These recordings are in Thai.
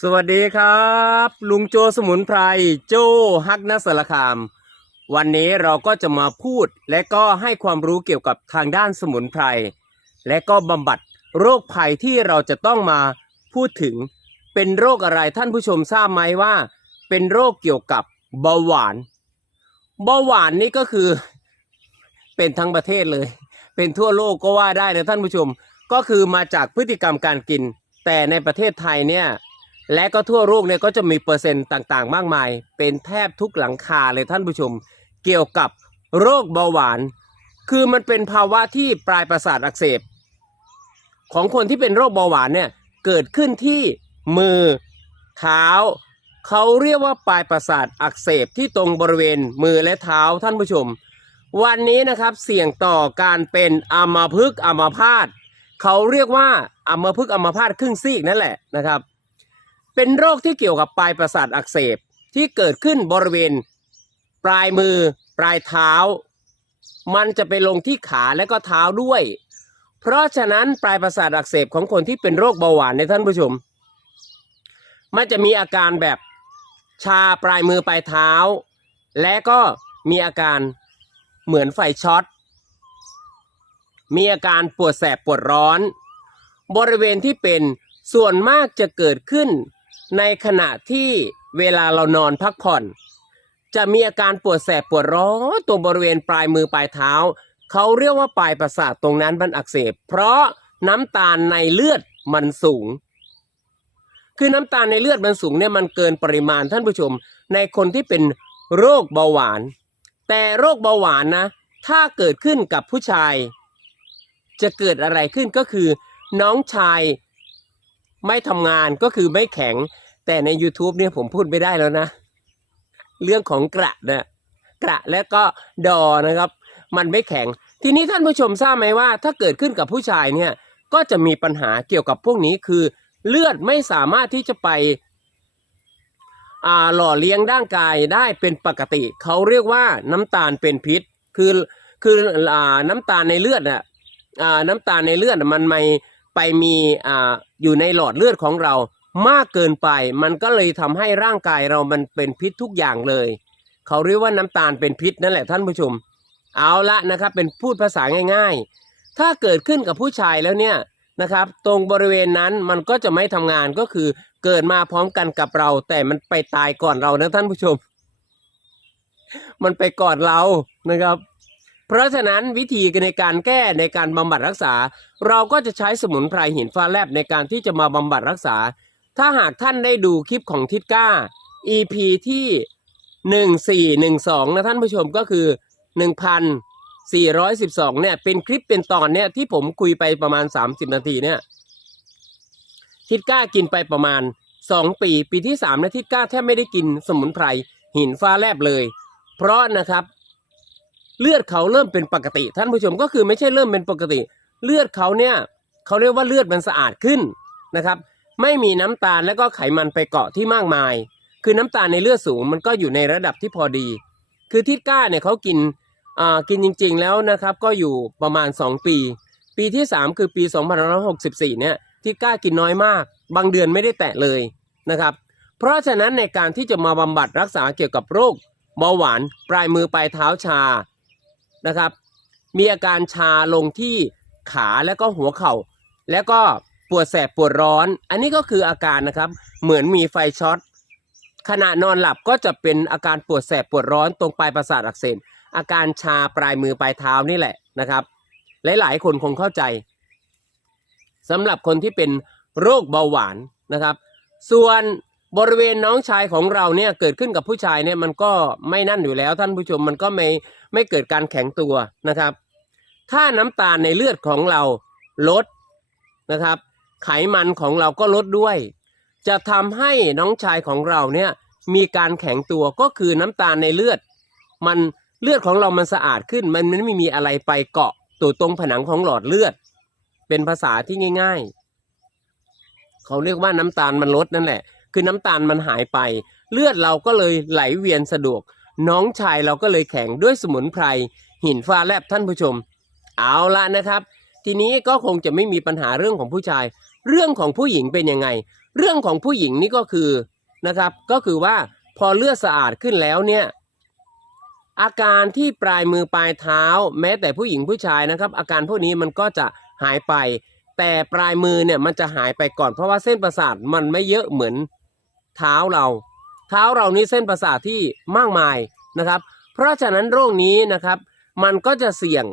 สวัสดีครับ ลุงโจสมุนไพรโจฮักนัสารคาม วันนี้เราก็จะมาพูดและก็ให้ความรู้เกี่ยวกับทางด้านสมุนไพรและก็บำบัดโรคภัยที่เราจะต้องมาพูดถึงเป็นโรคอะไรท่านผู้ชมทราบไหมว่า เป็นโรคเกี่ยวกับเบาหวานเบาหวานนี่ก็คือ เป็นทั้งประเทศเลย เป็นทั่วโลกก็ว่าได้นะท่านผู้ชมก็คือมาจากพฤติกรรมการกิน แต่ในประเทศไทยเนี่ย และก็ทั่วโลกเนี่ยก็จะมีเปอร์เซ็นต์ต่างๆ มากมาย เป็นแทบทุกหลังคาเลยท่านผู้ชม เกี่ยวกับโรคเบาหวาน คือมันเป็นภาวะที่ปลายประสาทอักเสบ ของคนที่เป็นโรคเบาหวานเนี่ยเกิดขึ้นที่มือเท้าเขาเรียกว่าปลายประสาทอักเสบที่ตรงบริเวณมือและเท้าท่านผู้ชม วันนี้นะครับเสี่ยงต่อการเป็นอัมพฤกษ์อัมพาตเขาเรียกว่าอัมพฤกษ์อัมพาตครึ่งซีกนั่นแหละนะครับ เป็นโรคที่เกี่ยวกับปลายประสาทอักเสบที่เกิดขึ้นบริเวณ ปลายมือ ปลายเท้า มันจะไปลงที่ขาและก็เท้าด้วย เพราะฉะนั้นปลายประสาทอักเสบของคนที่เป็นโรคเบาหวานในท่านผู้ชม มันจะมีอาการแบบชาปลายมือปลายเท้า และก็มีอาการเหมือนไฟช็อต มีอาการปวดแสบปวดร้อน บริเวณที่เป็นส่วนมากจะเกิดขึ้น ในขณะที่เวลาเรานอนพักผ่อน จะมีอาการปวดแสบปวดร้อนตรงบริเวณปลายมือปลายเท้า เขาเรียกว่าปลายประสาทตรงนั้นมันอักเสบ เพราะน้ำตาลในเลือดมันสูง คือน้ำตาลในเลือดมันสูงเนี่ยมันเกินปริมาณท่านผู้ชม ในคนที่เป็นโรคเบาหวาน แต่โรคเบาหวานนะ ถ้าเกิดขึ้นกับผู้ชาย จะเกิดอะไรขึ้นก็คือ น้องชาย ไม่ทำงานก็คือไม่แข็ง แต่ใน YouTube เนี่ยผมพูดไม่ได้แล้วนะ เรื่องของกระนะกระและก็ดอนะครับ มันไม่แข็ง ทีนี้ท่านผู้ชมทราบไหมว่า ถ้าเกิดขึ้นกับผู้ชายเนี่ยก็จะมีปัญหาเกี่ยวกับพวกนี้คือ เลือดไม่สามารถที่จะไปหล่อเลี้ยงร่างกายได้เป็นปกติ เขาเรียกว่าน้ำตาลเป็นพิษ คือคืออน้ำตาลในเลือดอะน้ำตาลในเลือดมันไม่ไปมี อยู่ในหลอดเลือดของเรามากเกินไป มันก็เลยทำให้ร่างกายเรามันเป็นพิษทุกอย่างเลย เขาเรียกว่าน้ำตาลเป็นพิษนั่นแหละท่านผู้ชม เอาละนะครับเป็นพูดภาษาง่าย ๆ ถ้าเกิดขึ้นกับผู้ชายแล้วเนี่ยนะครับตรงบริเวณนั้นมันก็จะไม่ทำงานก็คือเกิดมาพร้อมกันกับเรา แต่มันไปตายก่อนเรานะท่านผู้ชม มันไปก่อนเรานะครับ เพราะฉะนั้นวิธีในการแก้ในการบำบัดรักษา เราก็จะใช้สมุนไพรหินฟ้าแลบในการที่จะมาบำบัดรักษา ถ้าหากท่านได้ดูคลิปของทิศก้า EP ที่หนึ่งสี่หนึ่งสองนะท่านผู้ชมก็คือหนึ่งพันสี่ร้อยสิบสองเนี่ย เป็นคลิปเป็นตอนเนี่ยที่ผมคุยไปประมาณสามสิบนาทีเนี่ย ทิศก้ากินไปประมาณสองปี ปีที่สามนะทิศก้าแทบไม่ได้กินสมุนไพรหินฟ้าแลบเลย เพราะนะครับ เลือดเขาเริ่มเป็นปกติ ท่านผู้ชมก็คือไม่ใช่เริ่มเป็นปกติ เลือดเขาเนี่ยเขาเรียกว่าเลือดมันสะอาดขึ้นนะครับ ไม่มีน้ำตาลและก็ไขมันไปเกาะที่มากมาย คือน้ำตาลในเลือดสูงมันก็อยู่ในระดับที่พอดี คือทิศก้าเนี่ยเขากินอ่ากินจริง ๆ แล้วนะครับก็อยู่ประมาณ 2 ปี ปีที่ 3 คือปี 2564 เนี่ยทิศก้ากินน้อยมาก บางเดือนไม่ได้แตะเลยนะครับ เพราะฉะนั้นในการที่จะมาบำบัดรักษาเกี่ยวกับโรคเบาหวานปลายมือปลายเท้าชา นะครับ มีอาการชาลงที่ขาและก็หัวเข่า แล้วก็ปวดแสบปวดร้อน อันนี้ก็คืออาการนะครับ เหมือนมีไฟช็อตขณะนอนหลับก็จะเป็นอาการปวดแสบปวดร้อนตรงปลายประสาทอักเสบอาการชาปลายมือปลายเท้านี่แหละนะครับ หลายๆ คนคงเข้าใจสำหรับคนที่เป็นโรคเบาหวานนะครับ ส่วนบริเวณน้องชายของเราเนี่ยเกิดขึ้นกับผู้ชายเนี่ยมันก็ไม่นั่นอยู่แล้วท่านผู้ชมมันก็ไม่ ไม่เกิดการแข็งตัวนะครับ ถ้าน้ำตาลในเลือดของเราลดนะครับ ไขมันของเราก็ลดด้วย จะทำให้น้องชายของเราเนี่ยมีการแข็งตัวก็คือน้ำตาลในเลือด มันเลือดของเรามันสะอาดขึ้น มันไม่มีอะไรไปเกาะตัวตรงผนังของหลอดเลือด เป็นภาษาที่ง่าย ๆ เขาเรียกว่าน้ำตาลมันลดนั่นแหละ คือน้ำตาลมันหายไป เลือดเราก็เลยไหลเวียนสะดวก น้องชายเราก็เลยแข็งด้วยสมุนไพรหินฟ้าแลบท่านผู้ชม เอาละนะครับ ทีนี้ก็คงจะไม่มีปัญหาเรื่องของผู้ชาย เรื่องของผู้หญิงเป็นยังไง เรื่องของผู้หญิงนี่ก็คือนะครับ ก็คือว่าพอเลือดสะอาดขึ้นแล้วเนี่ยอาการที่ปลายมือปลายเท้า แม้แต่ผู้หญิงผู้ชายนะครับ อาการพวกนี้มันก็จะหายไป แต่ปลายมือเนี่ยมันจะหายไปก่อนเพราะว่าเส้นประสาทมันไม่เยอะเหมือนเท้าเรา เท้าเรานี่เส้นประสาทที่มากมายนะครับ เพราะฉะนั้นโรคนี้นะครับ มันก็จะเสี่ยง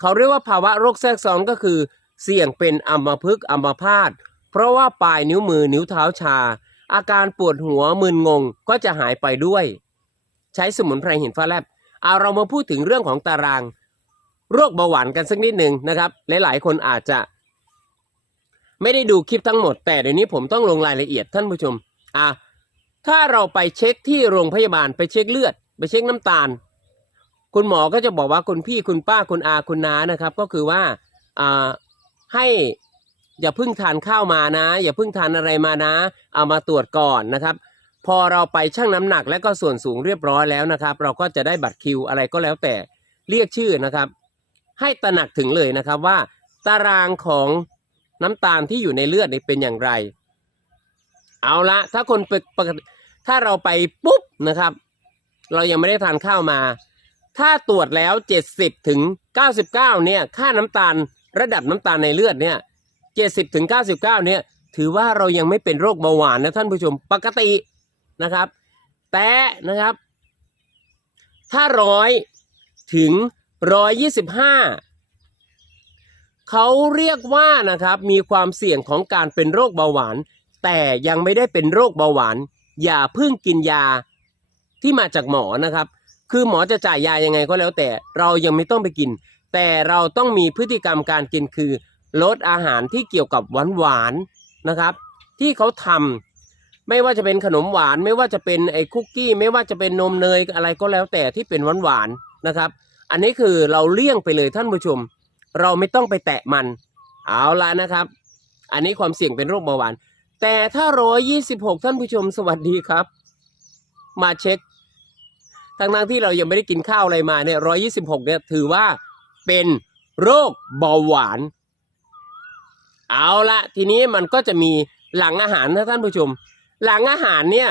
เขาเรียกว่าภาวะโรคแทรกซ้อนก็คือ เสี่ยงเป็นอัมพฤกษ์อัมพาตเพราะว่าปลายนิ้วมือนิ้วเท้าชา อาการปวดหัวมึนงงก็จะหายไปด้วย ใช้สมุนไพรหินฟ้าแลบเอาเรามาพูดถึงเรื่องของตาราง โรคเบาหวานกันสักนิดหนึ่งนะครับ หลายๆ คนอาจจะไม่ได้ดูคลิปทั้งหมด แต่เดี๋ยวนี้ผมต้องลงรายละเอียดท่านผู้ชม อะ ถ้าเราไปเช็คที่โรงพยาบาลไปเช็คเลือด ไปเช็คน้ำตาล คุณหมอก็จะบอกว่าคุณพี่คุณป้าคุณอาคุณน้านะครับ ก็คือว่าอ่าให้อย่าเพิ่งทานข้าวมานะ อย่าเพิ่งทานอะไรมานะ เอามาตรวจก่อนนะครับ พอเราไปชั่งน้ำหนักและก็ส่วนสูงเรียบร้อยแล้วนะครับ เราก็จะได้บัตรคิวอะไรก็แล้วแต่เรียกชื่อนะครับ ให้ตระหนักถึงเลยนะครับว่า ตารางของน้ำตาลที่อยู่ในเลือดนี่เป็นอย่างไร เอาละถ้าคนปกติ ถ้าเราไปปุ๊บนะครับ เรายังไม่ได้ทานข้าวมา ถ้าตรวจแล้ว 70ถึง99 เนี่ย ค่าน้ำตาลระดับน้ำตาลในเลือดเนี่ย70ถึง99 เนี่ย ถือว่าเรายังไม่เป็นโรคเบาหวานนะท่านผู้ชมปกตินะครับ แต่นะครับ ถ้าร้อยถึงร้อยยี่สิบห้าเขาเรียกว่านะครับมีความเสี่ยงของการเป็นโรคเบาหวาน แต่ยังไม่ได้เป็นโรคเบาหวาน อย่าเพิ่งกินยาที่มาจากหมอนะครับ คือหมอจะจ่ายยายังไงก็แล้วแต่เรายังไม่ต้องไปกิน แต่เราต้องมีพฤติกรรมการกินคือ ลดอาหารที่เกี่ยวกับหวานหวานนะครับ ที่เขาทำไม่ว่าจะเป็นขนมหวาน ไม่ว่าจะเป็นไอ้คุกกี้ ไม่ว่าจะเป็นนมเนยอะไรก็แล้วแต่ที่เป็นหวานหวานนะครับ อันนี้คือเราเลี่ยงไปเลยท่านผู้ชม เราไม่ต้องไปแตะมัน เอาละนะครับ อันนี้ความเสี่ยงเป็นโรคเบาหวาน แต่ถ้าร้อยยี่สิบหกท่านผู้ชมสวัสดีครับ มาเช็คทั้งทที่เรายังไม่ได้กินข้าวอะไรมาเนี่ยร้อยี่สิบหกเนี่ยถือว่าเป็นโรคเบาหวาน เอาละทีนี้มันก็จะมีหลังอาหารนะท่านผู้ชม หลังอาหารเนี่ย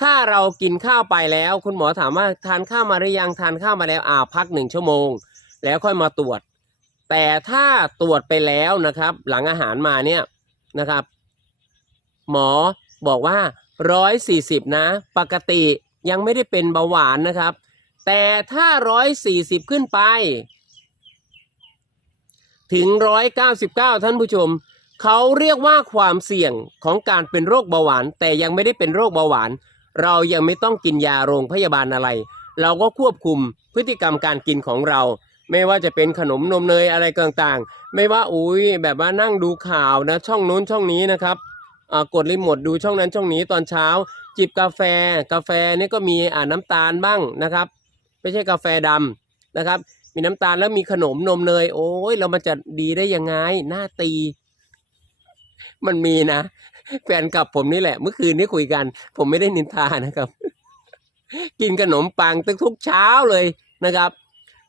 ถ้าเรากินข้าวไปแล้ว คุณหมอถามว่าทานข้าวมาหรือยังทานข้าวมาแล้วอ่าพักหนึ่งชั่วโมง แล้วค่อยมาตรวจ แต่ถ้าตรวจไปแล้วนะครับ หลังอาหารมาเนี่ยนะครับ หมอบอกว่าร้อยสี่สิบนะ ปกติยังไม่ได้เป็นเบาหวานนะครับ แต่ถ้าร้อยสี่สิบขึ้นไป ถึงร้อยเก้าสิบเก้าท่านผู้ชม เขาเรียกว่าความเสี่ยงของการเป็นโรคเบาหวาน แต่ยังไม่ได้เป็นโรคเบาหวาน เรายังไม่ต้องกินยาโรงพยาบาลอะไร เราก็ควบคุมพฤติกรรมการกินของเราไม่ว่าจะเป็นขนมนมเนยอะไรต่างๆ ไม่ว่าอุ้ยแบบว่านั่งดูข่าวนะ ช่องนู้นช่องนี้นะครับ กดรีโมทดูช่องนั้นช่องนี้ตอนเช้า จิบกาแฟ กาแฟนี่ก็มีอ่าน้ำตาลบ้างนะครับ ไม่ใช่กาแฟดำนะครับ มีน้ำตาลแล้วมีขนมนมเนยโอ้ยเรามันจะดีได้ยังไงหน้าตี มันมีนะแฟนกับผมนี่แหละ เมื่อคืนนี้คุยกัน ผมไม่ได้นินทานะครับ กินขนมปังตึกทุกเช้าเลยนะครับ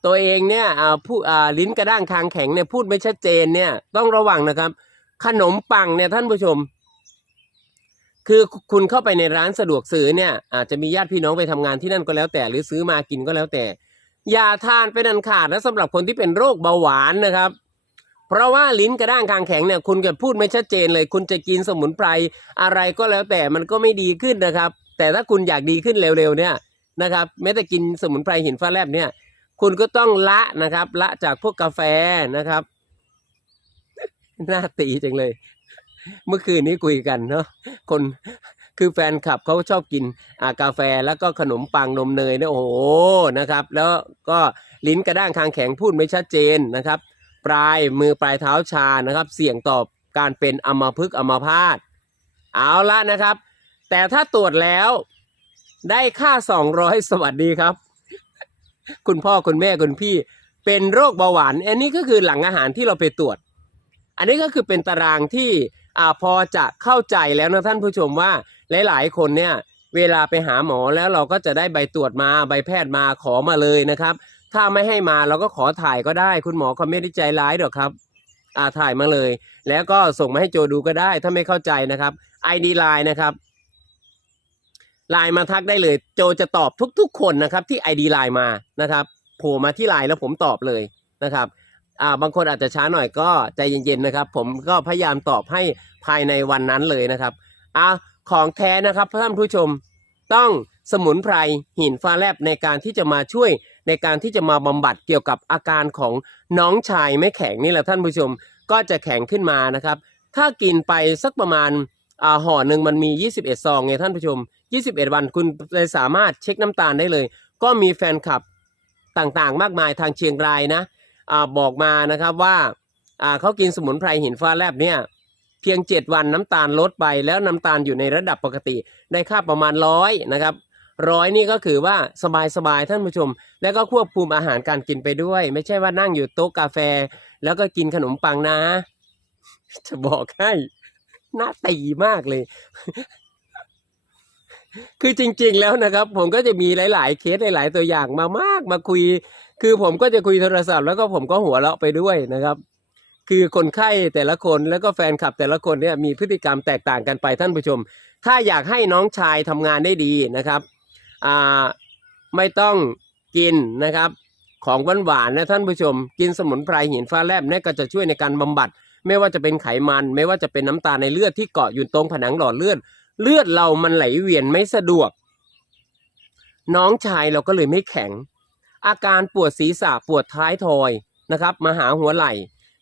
ตัวเองเนี่ยผู้ลิ้นกระด้างคางแข็งเนี่ยพูดไม่ชัดเจนเนี่ย ต้องระวังนะครับ ขนมปังเนี่ยท่านผู้ชม คือคุณเข้าไปในร้านสะดวกซื้อเนี่ยอาจจะมีญาติพี่น้องไปทำงานที่นั่นก็แล้วแต่ หรือซื้อมากินก็แล้วแต่ อย่าทานเป็นอันขาดและสำหรับคนที่เป็นโรคเบาหวานนะครับ เพราะว่าลิ้นกระด้างคางแข็งเนี่ยคุณจะพูดไม่ชัดเจนเลย คุณจะกินสมุนไพรอะไรก็แล้วแต่มันก็ไม่ดีขึ้นนะครับ แต่ถ้าคุณอยากดีขึ้นเร็วๆเนี่ยนะครับแม้แต่กินสมุนไพรหินฟ้าแลบเนี่ยคุณก็ต้องละนะครับ ละจากพวกกาแฟนะครับ หน้าตีจังเลย เมื่อคืนนี้คุยกันเนาะคนคือแฟนคลับเขาชอบกินากาแฟแล้วก็ขนมปังนมเนยเนี่ยโอ้โหนะครับ แล้วก็ลิ้นกระด้างคางแข็งพูดไม่ชัดเจนนะครับ ปลายมือปลายเท้าชานะครับ เสี่ยงต่อการเป็นอัมพฤกษ์อัมพาตเอาละนะครับ แต่ถ้าตรวจแล้วได้ค่าสองร้อยสวัสดีครับ คุณพ่อคุณแม่คุณพี่เป็นโรคเบาหวาน อันนี้ก็คือหลังอาหารที่เราไปตรวจ อันนี้ก็คือเป็นตารางที่ อ่าพอจะเข้าใจแล้วนะท่านผู้ชมว่าหลาย ๆ คนเนี่ยเวลาไปหาหมอแล้วเราก็จะได้ใบตรวจมาใบแพทย์มาขอมาเลยนะครับ ถ้าไม่ให้มาเราก็ขอถ่ายก็ได้ คุณหมอเขาไม่ได้ใจร้ายหรอกครับอ่าถ่ายมาเลย แล้วก็ส่งมาให้โจดูก็ได้ ถ้าไม่เข้าใจนะครับ ID Line นะครับไลน์มาทักได้เลย โจจะตอบทุก ๆ คนนะครับที่ ID Line มานะครับโผล่มาที่ไลน์แล้วผมตอบเลยนะครับ อ่าบางคนอาจจะช้าหน่อยก็ใจเย็นๆนะครับ ผมก็พยายามตอบให้ภายในวันนั้นเลยนะครับอ่าของแท้นะครับท่านผู้ชมต้องสมุนไพรหินฟ้าแลบในการที่จะมาช่วยในการที่จะมาบำบัดเกี่ยวกับอาการของน้องชายไม่แข็งนี่แหละท่านผู้ชมก็จะแข็งขึ้นมานะครับ ถ้ากินไปสักประมาณอ่าห่อหนึ่งมันมี 21 ซองไงท่านผู้ชม 21 วันคุณเลยสามารถเช็คน้ำตาลได้เลย ก็มีแฟนคลับต่างๆ มากมายทางเชียงรายนะ บอกมานะครับว่าเขากินสมุนไพรหินฟ้าแลบเนี่ยเพียง 7 วันน้ำตาลลดไปแล้วน้ำตาลอยู่ในระดับปกติ ได้ค่าประมาณร้อยนะครับร้อยนี่ก็คือว่าสบายๆท่านผู้ชม แล้วก็ควบคุมอาหารการกินไปด้วย ไม่ใช่ว่านั่งอยู่โต๊ะกาแฟ แล้วก็กินขนมปังนะ จะบอกให้น่าตีมากเลย คือจริง ๆ แล้วนะครับ ผมก็จะมีหลาย ๆ เคสหลาย ๆ ตัวอย่างมามากมาคุย คือผมก็จะคุยโทรศัพท์แล้วก็ผมก็หัวเราะไปด้วยนะครับ คือคนไข้แต่ละคนแล้วก็แฟนคลับแต่ละคนเนี่ยมีพฤติกรรมแตกต่างกันไปท่านผู้ชม ถ้าอยากให้น้องชายทำงานได้ดีนะครับอ่าไม่ต้องกินนะครับของหวานๆนะท่านผู้ชม กินสมุนไพรหินฟ้าแลบเนี่ยก็จะช่วยในการบำบัด ไม่ว่าจะเป็นไขมัน ไม่ว่าจะเป็นน้ำตาในเลือดที่เกาะอยู่ตรงผนังหลอดเลือด เลือดเรามันไหลเวียนไม่สะดวก น้องชายเราก็เลยไม่แข็ง อาการปวดศีรษะปวดท้ายทอยนะครับมาหาหัวไหล่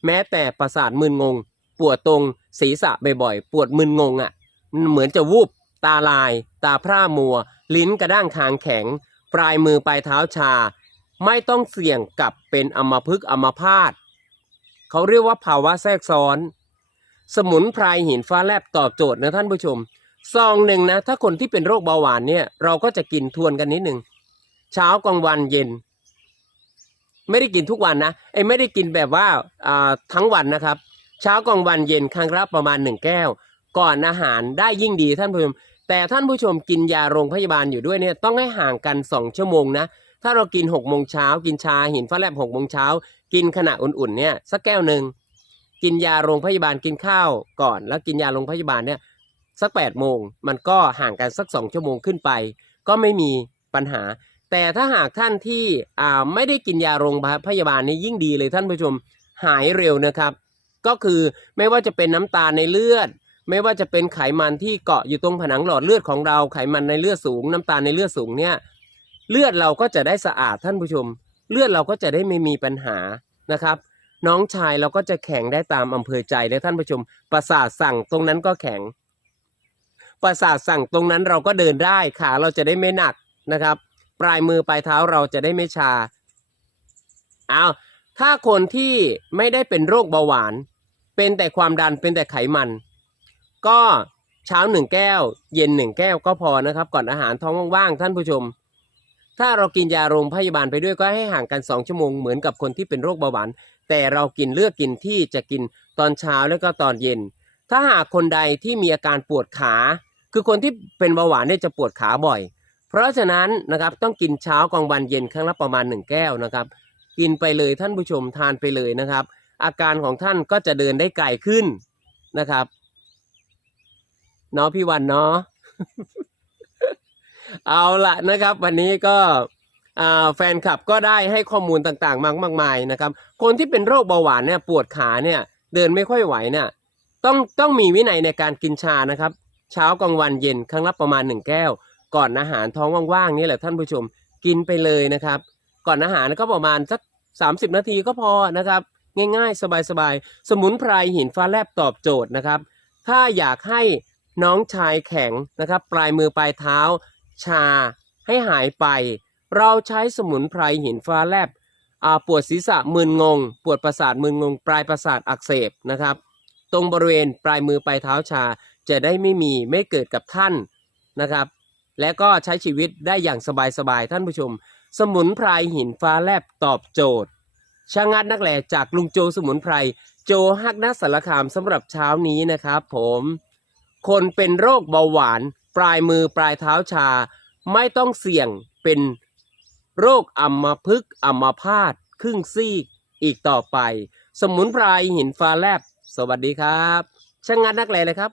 แม้แต่ประสาทมึนงง ปวดตรงศีรษะบ่อยๆ ปวดมึนงงอะ่ะมันเหมือนจะวูบตาลาย ตาพร่ามัว ลิ้นกระด้างคางแข็ง ปลายมือปลายเท้าชา ไม่ต้องเสี่ยงกับเป็นอมพฤกอมพาตเขาเรียกว่าภาวะแทรกซ้อน สมุนไพรหินฟ้าแลบตอบโจทย์นะท่านผู้ชมซองหนึ่งนะถ้าคนที่เป็นโรคเบาหวานเนี่ยเราก็จะกินทวนกันนิดหนึ่ง เช้ากลางวันเย็น ไม่ได้กินทุกวันนะไอ้ไม่ได้กินแบบว่าอ่าทั้งวันนะครับ เช้ากลางวันเย็นครั้งละประมาณหนึ่งแก้ว ก่อนอาหารได้ยิ่งดีท่านผู้ชมแต่ท่านผู้ชมกินยาโรงพยาบาลอยู่ด้วยเนี่ยต้องให้ห่างกันสองชั่วโมงนะถ้าเรากินหกโมงเช้ากินชาหินฟ้าแลบหกโมงเช้ากินขณะอุ่นๆเนี่ยสักแก้วหนึ่งกินยาโรงพยาบาลกินข้าวก่อน แล้วกินยาโรงพยาบาลเนี่ยสักแปดโมงมันก็ห่างกันสักสองชั่วโมงขึ้นไป ก็ไม่มีปัญหา แต่ถ้าหากท่านที่อ่าไม่ได้กินยาโรงพยาบาลนี่ยิ่งดีเลยท่านผู้ชมหายเร็วนะครับ ก็คือไม่ว่าจะเป็นน้ำตาลในเลือด ไม่ว่าจะเป็นไขมันที่เกาะอยู่ตรงผนังหลอดเลือดของเราไขมันในเลือดสูง น้ำตาลในเลือดสูงเนี่ยเลือดเราก็จะได้สะอาดท่านผู้ชม เลือดเราก็จะได้ไม่มีปัญหานะครับน้องชายเราก็จะแข็งได้ตามอำเภอใจและท่านผู้ชม ประสาทสั่งตรงนั้นก็แข็ง ประสาทสั่งตรงนั้นเราก็เดินได้ขาเราจะได้ไม่หนักนะครับ ปลายมือปลายเท้าเราจะได้ไม่ชาเอาถ้าคนที่ไม่ได้เป็นโรคเบาหวาน เป็นแต่ความดันเป็นแต่ไขมัน ก็เช้าหนึ่งแก้ว เย็นหนึ่งแก้วก็พอนะครับ ก่อนอาหารท้องว่างๆท่านผู้ชม ถ้าเรากินยาโรงพยาบาลไปด้วยก็ให้ห่างกัน 2 ชั่วโมงเหมือนกับคนที่เป็นโรคเบาหวาน แต่เรากินเลือกกินที่จะกินตอนเช้าแล้วก็ตอนเย็น ถ้าหากคนใดที่มีอาการปวดขา คือคนที่เป็นเบาหวานเนี่ยจะปวดขาบ่อย เพราะฉะนั้นนะครับต้องกินเช้ากลางวันเย็นครั้งละประมาณ 1 แก้วนะครับ กินไปเลยท่านผู้ชมทานไปเลยนะครับ อาการของท่านก็จะเดินได้ไกลขึ้นนะครับเนาะพี่วันเนาะเอาละนะครับ วันนี้ก็แฟนคลับก็ได้ให้ข้อมูลต่างๆ มากมากมายนะครับ คนที่เป็นโรคเบาหวานเนี่ยปวดขาเนี่ยเดินไม่ค่อยไหวเนี่ยต้องต้องมีวินัยในการกินชานะครับ เช้ากลางวันเย็นครั้งละประมาณหนึ่งแก้ว ก่อนอาหารท้องว่างๆนี่แหละท่านผู้ชมกินไปเลยนะครับ ก่อนอาหารก็ประมาณสักสามสิบนาทีก็พอนะครับ ง่ายๆ สบายๆ สมุนไพรหินฟ้าแลบตอบโจทย์นะครับ ถ้าอยากให้น้องชายแข็งนะครับ ปลายมือปลายเท้า ชาให้หายไป เราใช้สมุนไพรหินฟ้าแลบปวดศีรษะมึนงง ปวดประสาทมึนงง ปลายประสาทอักเสบนะครับ ตรงบริเวณปลายมือปลายเท้าชาจะได้ไม่มีไม่เกิดกับท่านนะครับ และก็ใช้ชีวิตได้อย่างสบายๆท่านผู้ชม สมุนไพรหินฟ้าแลบตอบโจทย์ช่างงัดนักแหล่จากลุงโจสมุนไพรโจฮักนัสสารคามสำหรับเช้านี้นะครับผม คนเป็นโรคเบาหวาน ปลายมือปลายเท้าชา ไม่ต้องเสี่ยงเป็นโรคอัมพฤกษ์อัมพาตครึ่งซีกอีกต่อไป สมุนไพรหินฟ้าแลบ สวัสดีครับช่างงานนักแหล่เลยครับ